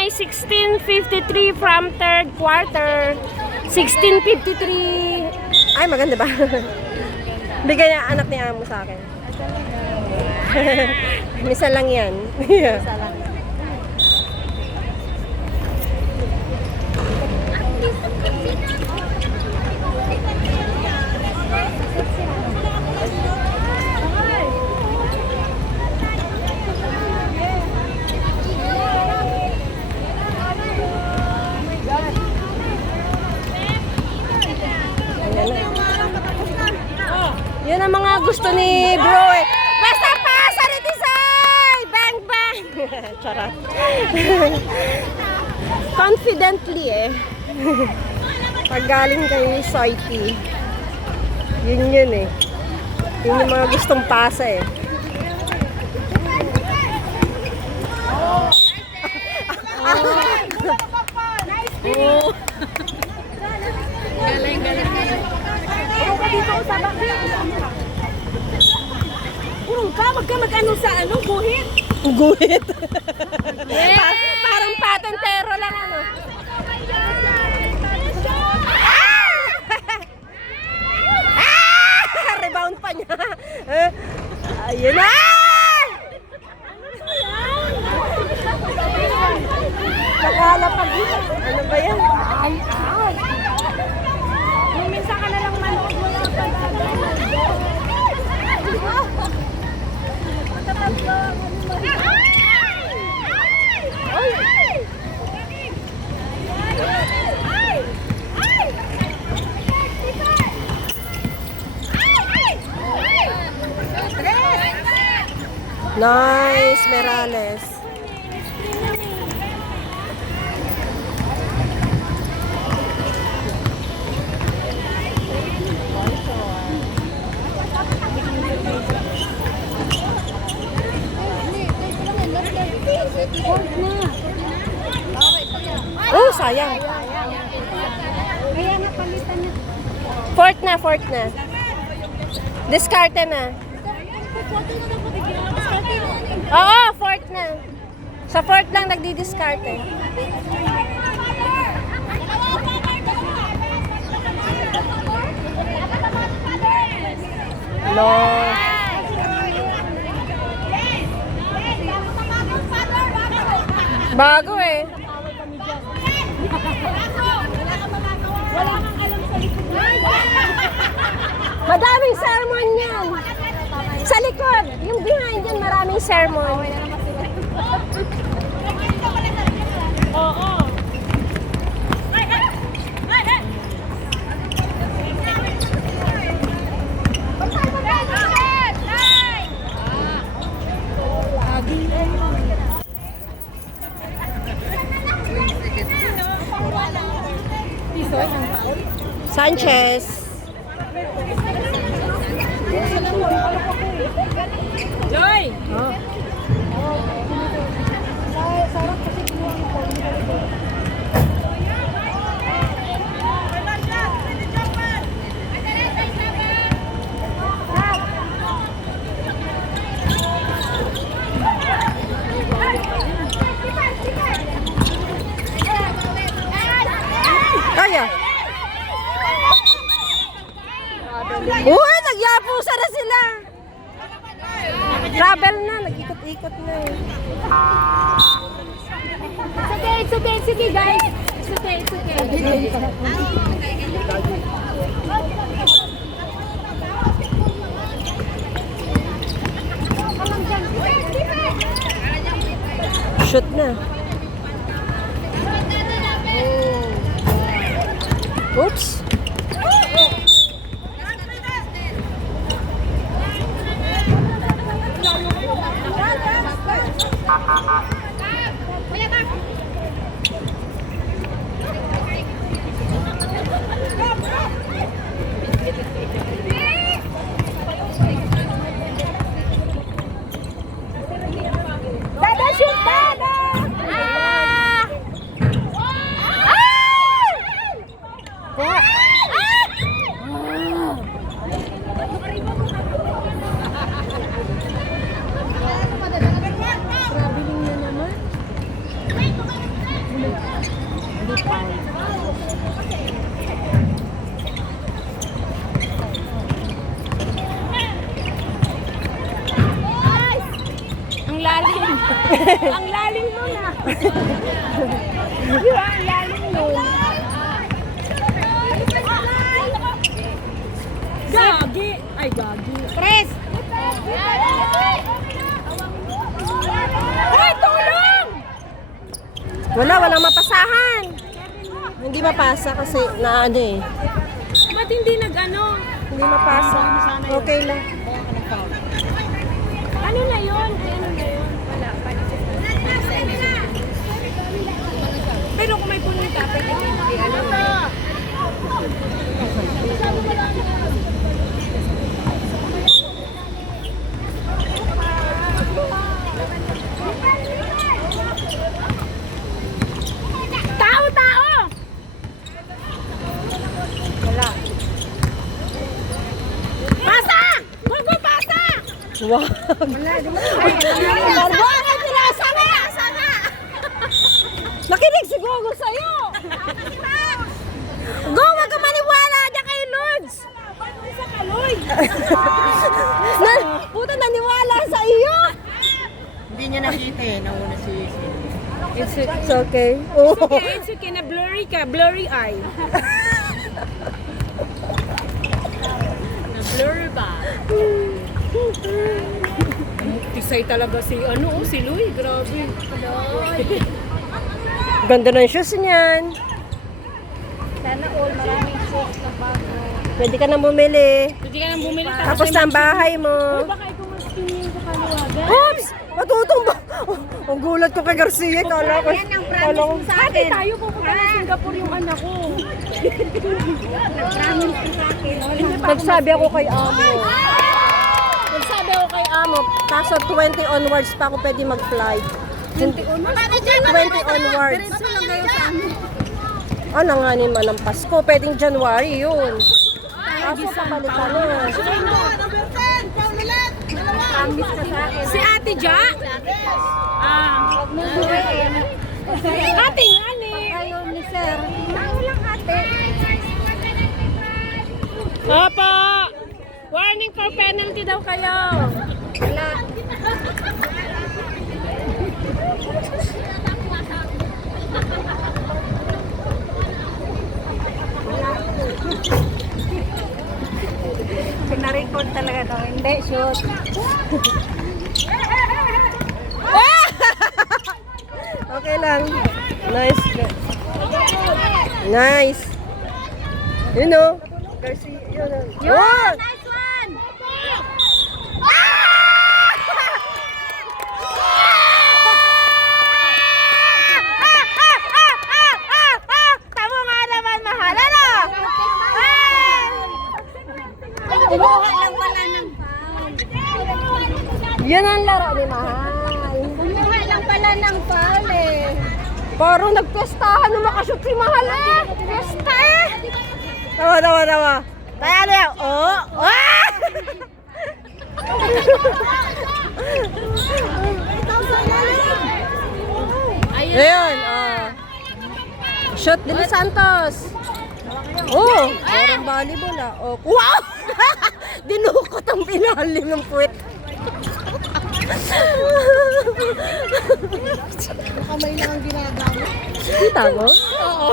ay 16:53 from third quarter. 16:53. Ay, maganda ba? Bigay niya anak ni Amo sa akin. Misa lang yan. Misa lang. Yun ang mga gusto ni bro eh. Basta pasa rin Tisay! Bang bang! Charot. Confidently eh. Pag galing kay Soiti. Yun eh. Yun yung mga gustong pasa eh. Galing. Urong ka, wag ka mag-ano sa guhit. Guhit. Parang patentero lang ano. Rebound pa niya. Ayun na! Nakalapag yun. Ano ba yan? Ay. Minsan ka na lang manood mo lang Nice, Merales. Oh, sayang. Kaya napalitan na. Fourth na. Discarte na. Oo, fourth na. Sa fourth lang nagdi-discarte. No. Bago eh. Wala kang alam sa likod. Madaming sermon yan. Sa likod, yung behind yan, maraming sermon. Oo. Sanchez. Joy! Oh. Kaya. Uy, nagyapusa na sila. Travel na, nag-ikot-ikot na eh. It's okay guys. It's okay. Shoot na. Oops. Dada, shoot, Dada! Ah! lalim. Ang lalim nun ah. Di ba? Ang lalim nun. Gagi. Ay, gagi. Tres. Ay, tulong! Walang mapasahan. Hindi mapasa kasi na ano eh. Ba't hindi nag-ano? Hindi mapasa. Okay lang. Ano na yun? Ano na yun? Wala. Pero kung may punong ka, pwede hindi. Alam mo. Tao! Wala. Pasa! Gogo, pasa! Wow. Nakinig si Gogo sa'yo. Go, wag ka maniwala dyan kay Lods. Puta, naniwala sa iyo. Hindi niya nakita eh, nauna si It's okay. Oh. Okay, it's okay na blurry ka. Blurry eye. Na-blur ba? Tisay talaga si si Louie. Grabe. Ganda ng shoes niyan. Sana all maraming shoes na bago. Pwede ka nang bumili. Pwede ka nang bumili. Tapos na ang bahay mo. Baka ikaw mas tingin sa kaluwagan. Oops! Matutumba! Oh, ang gulat ko kay Garcia. Kala ko. Kala ko. Ate, tayo pupunta ng Singapore yung anak ko. Nagsabi ako kay Amo. Nagsabi ako kay Amo. Kaso 20 onwards pa ako pwede mag-fly. 20 onwards. Ano nga naman ang Pasko? Pwedeng January yun. Kaso kapalitan na. Si Ate Ja? Ate nga ni. Ayaw ni Sir. Papa! Warning for penalty daw kayo. Wala. Pinarecord talaga daw. Hindi, shoot. Okay lang. Nice. Nice. You know. Garcia, yun. Yun! Nice one! Tamo nga naman, mahal. Ano? Kumuha lang pala ng Yan ang laro ni Mahal. Kumuha lang pala ng foul eh. Parang nagpestahan nung makashoot si Mahal eh. Pesta eh. Tawa. Kaya na yan. Oh! Ah! Ayun. Oh. Shot din Santos. Oh, parang volleyball ah. Oh. Wow! Dinukot ang pinalim ng puwet. kamay lang ang ginagawa. Kita mo? Oo.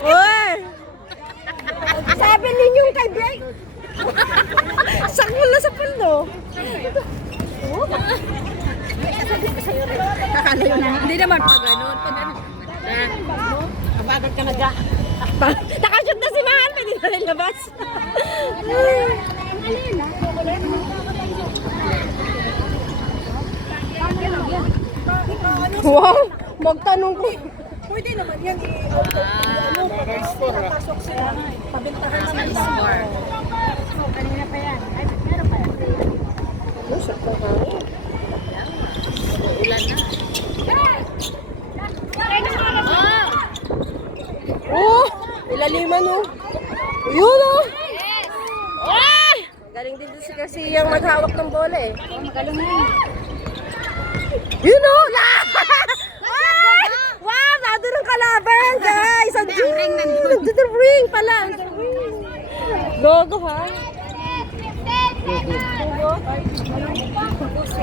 Oy! Sabi ninyong kay Bray. Sakmo na sa pundo. Kakalayo na. Hindi naman pa ganun. Pag ano. Kabagat ka na dyan. Nakashoot na si Mahal. Pwede na rin labas. Wow! Magtanong ko. Pwede naman yan pasok sila. Pabintahan naman score. Kanina pa yan. Ay, meron pa yan. Oh, shot na kami. Ulan na. Oh! Ilaliman oh. Yun oh! Ah! Galing din si yung maghawak ng bola eh. Magaling na. Yun oh! Ah! Wow! Nandun ang kalaban guys! Nandun ang ring pala! Gogo ha?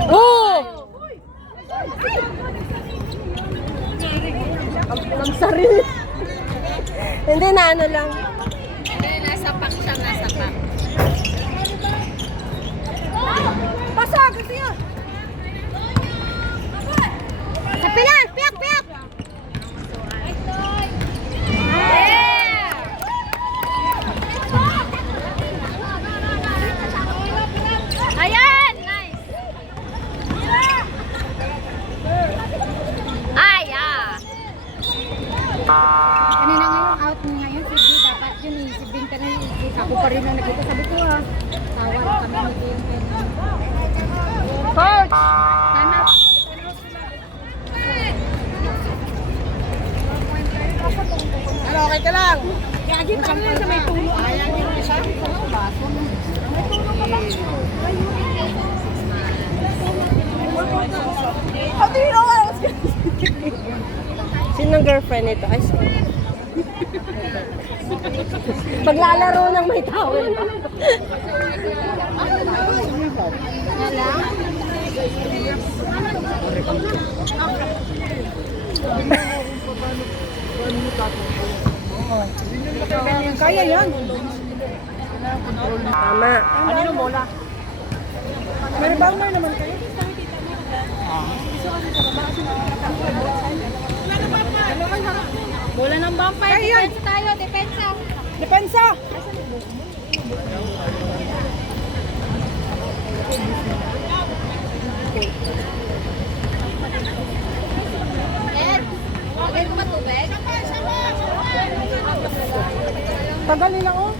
Oh! Hindi na ano lang. Hindi, nasa pack siya, nasa pack. Pasa, gusto niya. Sa pilar! Piyak! Piyak! Yeah! Ayan! Nice! Ay, ah! Kanina nga yung out mo ngayon, si B, dapat yun eh, si Bing kanina, ako pa rin ang nakita, sabi ko ha, tawad kami ni Bing. Coach! Sana, Ano, okay ka lang? gagi pa rin sa may tulo. Ayan yung isa. Sinong girlfriend ito? Ay, sorry. Paglalaro ng may towel. Kaya yan. Tama. Ano yung bola? May rebound naman kayo. Bola ng vampire, depensa tayo, depensa. Depensa! Lagay ko ba tubig? Tagal nila oh.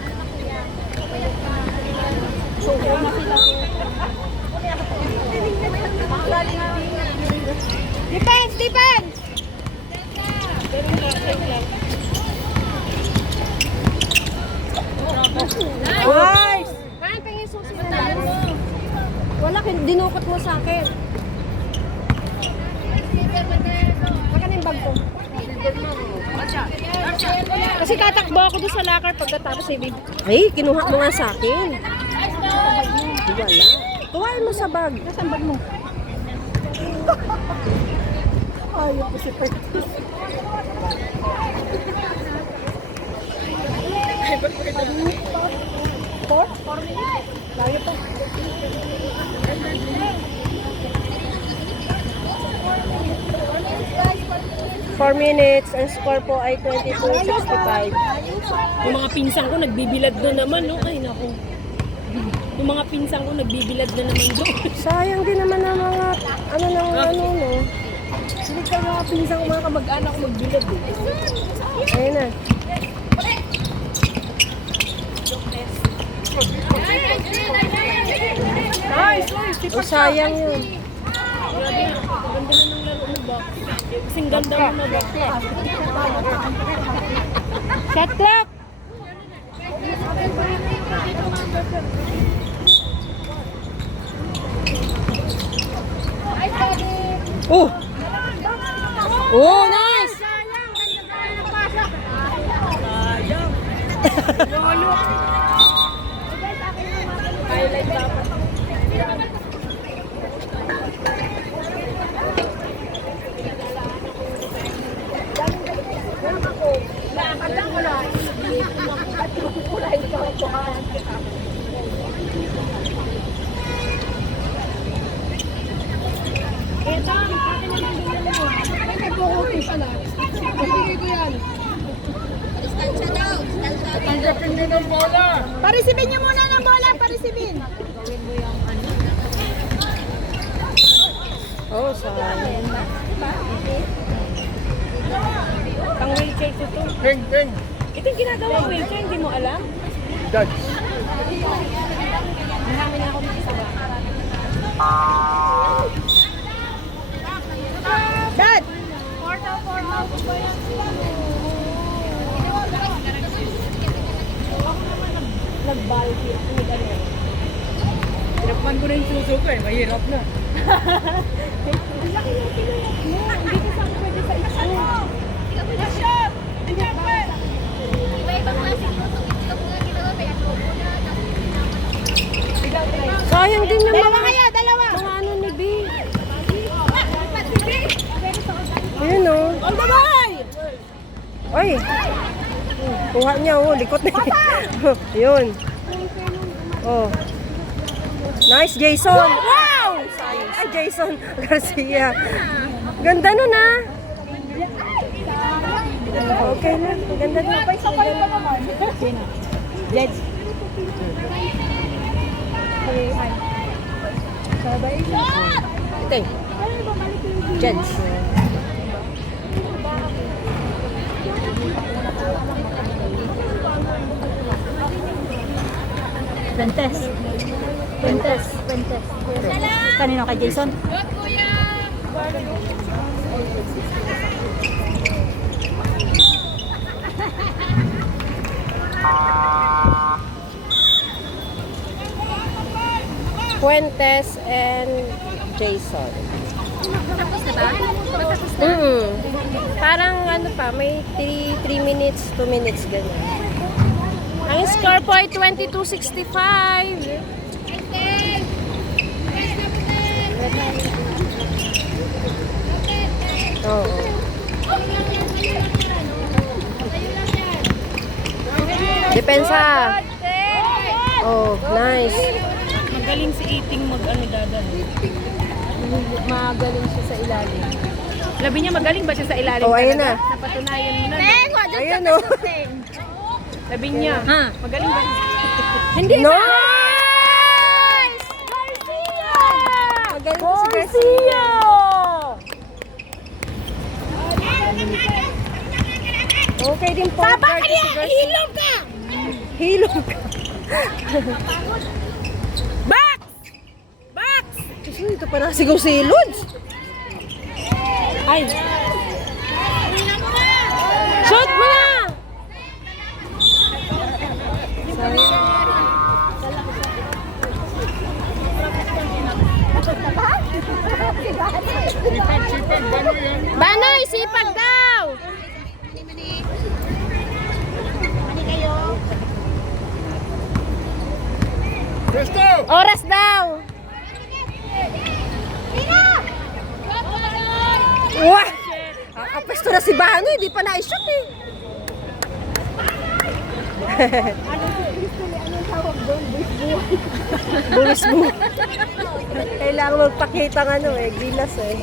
Defense! Defense! Nice! Kain pa yung susi na lang. Wala, dinukot mo sa akin. Baka na yung bag ko. Kasi tatakbo ako doon sa lakar pagkatapos ay ay, kinuha mo nga sa akin. Wala. Kuhain mo sa bag. Nasaan bag mo? Ayaw ko si Pert. Four? 4 minutes. Layo pa. Four minutes. Ang score po ay 22-65. Yung mga pinsan ko nagbibilad na naman, no? Ay, naku. Yung mga pinsan ko nagbibilad na naman doon. Sayang din naman ang mga ano no. Hindi ka mga pinsan ko, mga kamag-anak ko magbilad eh. Ayun na. Nice! Nice! O sayang yun. Grabe, ganda na ng laro mo ba? Kasing ganda mo na ba? Shot clock! Oh! Oh, nice! Parisibin niyo muna ng bola, parisibin. Oh, sayang. Pang wheelchair ko to. Ring! Ito yung ginagawa wheelchair, hindi mo alam? Dodge! Marami na ako ng isa ba? Dad! Nag-bulky. Nag-ano. Tinakpan ko na yung suso ko eh. Mahirap na. Sayang din yung Dalawa mga, kayo, dalawa. mga ano ni B. Ayun oh. All the way! Oy! Kuha niya, oh, likot na. Yun. Oh. Nice, Jason. Wow! Ay, Jason Garcia. Ganda nun, ah. Okay na. Ganda nun. Judge. Sabay. Ito eh. Judge. Pentes. Pentes. Pentes. Kanino kay Jason? Fuentes and Jason. Tapos na ba? Tapos na. Parang ano pa, may 3 minutes, 2 minutes ganun. Ang score po ay 22-65. Oo. Depensa. Oh, nice. Magaling si Iting mag-ano dadan. Magaling siya sa ilalim. Labi niya, magaling ba siya sa ilalim? Oh, ayun talaga? na. Napatunayan mo na. Ayun oh. Sabi niya, magaling ba siya? Hindi na. Nice! Magaling po si Garcia. Okay din po. Baba ka niya! Hilom ka! Hilom ka. Box! Box! Kasi ito pa nasigaw si Lods. Ay! Shoot mo na! Banoy, sipag daw! Oras daw! Wah! Kakapesto na si Banoy, di pa na-shoot eh. Buwis mo. Kailangan magpakita ng ano eh, gilas eh.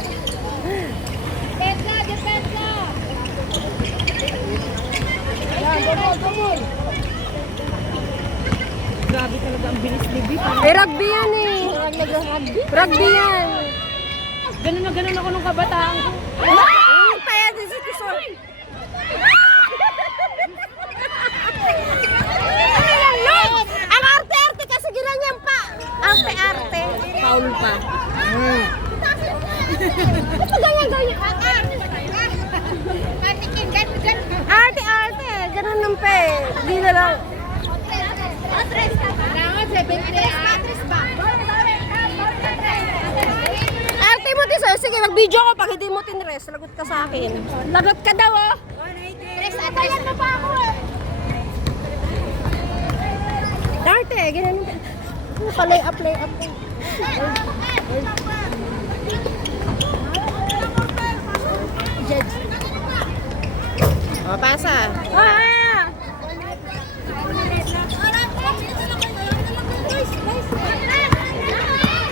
Grabe talaga ang bilis ni B. Eh, rugby yan eh. Rugby yan. Ganun na ganun ako nung kabataan ko. Kaya din si Tison. Ang arte-arte kasi ginanyan pa. Arte-arte. Paul pa. Ito ganyan-ganyan. Arte-arte. Ganun lang pa eh. Hindi na lang. Arte mo, Tison. Sige, mag-video ko pag hindi mo tinres. Lagot ka sa akin. Lagot ka daw, oh. Atayan mo pa ako, eh. Arte, ganun. Palay up, lay up. Judge. O, pasa.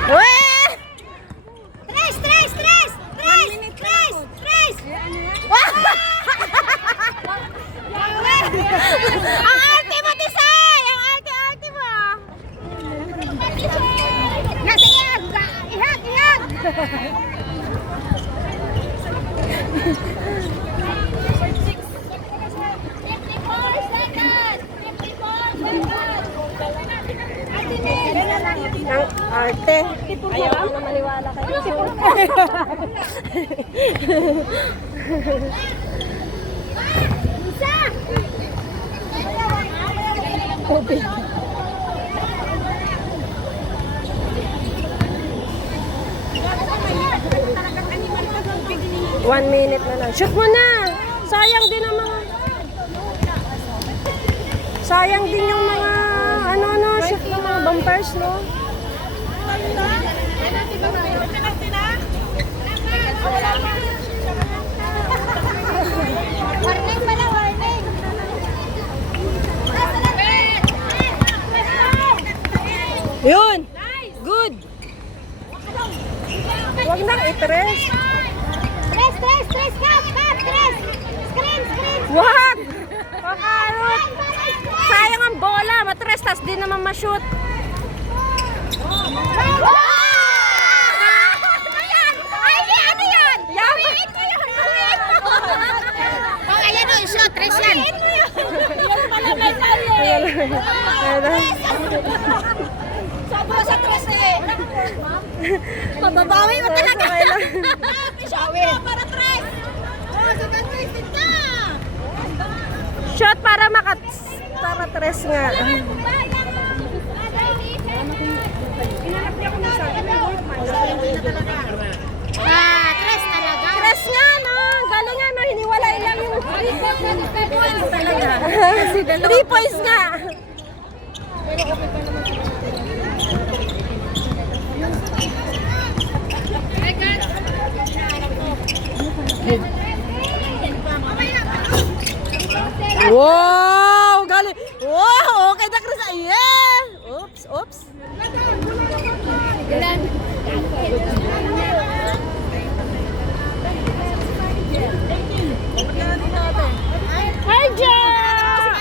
Weh! Tres! Ang arte mo, Tisay! Ang arte-arte mo. Nasiyag! Ihag! Ang arte. Ayaw ko na maniwala kayo. Okay. 1 minute na lang. Shoot mo na! Sayang din ang mga... Sayang din yung mga... Ano, shoot ng mga bumpers, no? Warning pala, warning. Tres, cut, screen. Wag! Kakarot! Sayang ang bola. Matres, tas di naman ma-shoot. Tres yan. Sobra sa tres eh. Mababawi mo talaga. Sabi para tres. Oh, sa tres na. Shot para tres nga. Tres talaga. Tres nga, no? Galing nga, no? Hiniwalay lang yung 3 points talaga. 3 points nga. Wow! Galing! Wow! Okay na, Chris. Yeah! Oops. Hi, Joe!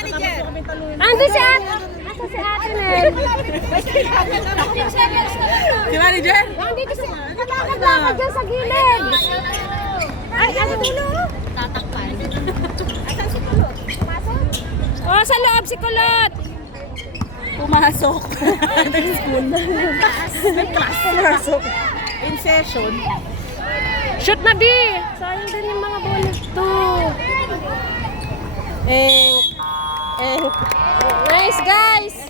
Ando si ate. Asa si ate, Nel? Si manager? Nandito si Lakad dyan sa gilid. Ay, ano tulo? Tatakpan. Oh, sa loob si Kulot. Pumasok. Nag-school. Nag-class. Pumasok. In session. Shoot na, B! Sayang din yung mga bola. 2. Nice, guys!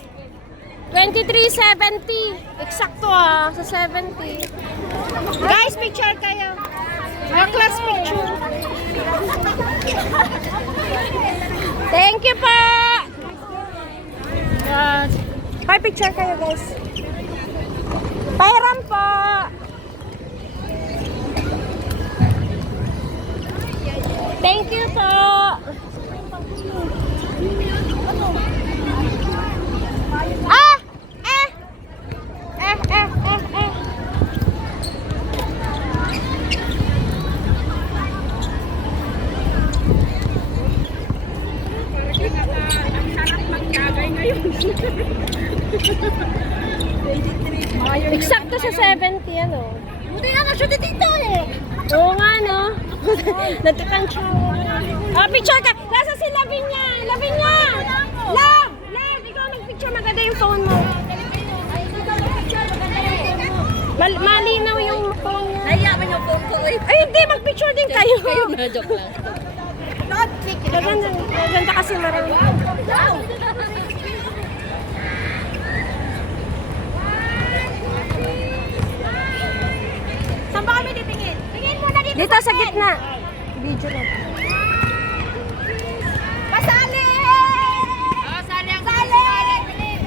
23-70. Eksakto sa 70. Guys, picture kayo. Class picture. Thank you po! Bye, picture kayo, guys. Pairam po! Thank you po! Eksakto sa 70, ano? Buti nga na-shoot dito eh. Oo nga, no? Nagkakansya. Picture ka! Nasa si Lavinia! Lavinia! Love! Ikaw nagpicture, maganda yung phone mo. Malinaw yung phone niya. Nayaman yung phone ko eh. Ay, hindi! Magpicture din kayo! Joke lang. Maganda kasi marami. Saan ba kami titingin? Tingin muna dito. Dito sa gitna. Video na. Pasali! Sali ang sali!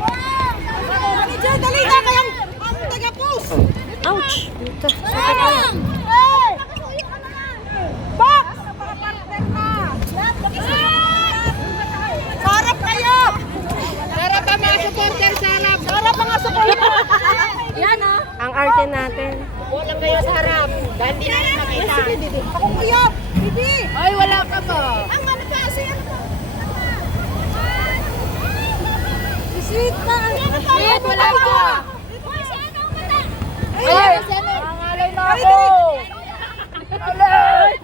Wow! Manager, dali na kayang ang taga-post! Ouch! Dito. Sayang! Hey! Box! Para partner na! Sarap kayo! Sarap ang mga supporter, sarap! Sarap ang mga supporter! Yan o! Ang arte natin. Walang kayo sa harap. Dahil di namin nakita. Ako kuyop! Hindi! Ay, wala ka ba? Ang ano ba? Ano ba? Sweet na! Sweet, wala ka! Ay, nangalay na ako! Alay!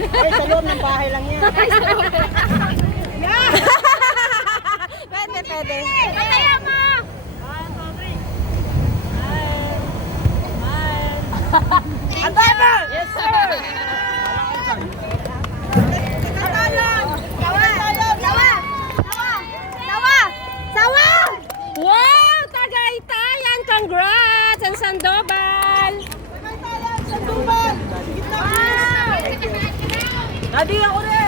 Ay, sa loob ng bahay lang yan. Pwede. Kaya mo! Ang dami! Yes, sir! Wow! Tagaytayan! Congrats! Ang Sandoval! Nadi ako rin!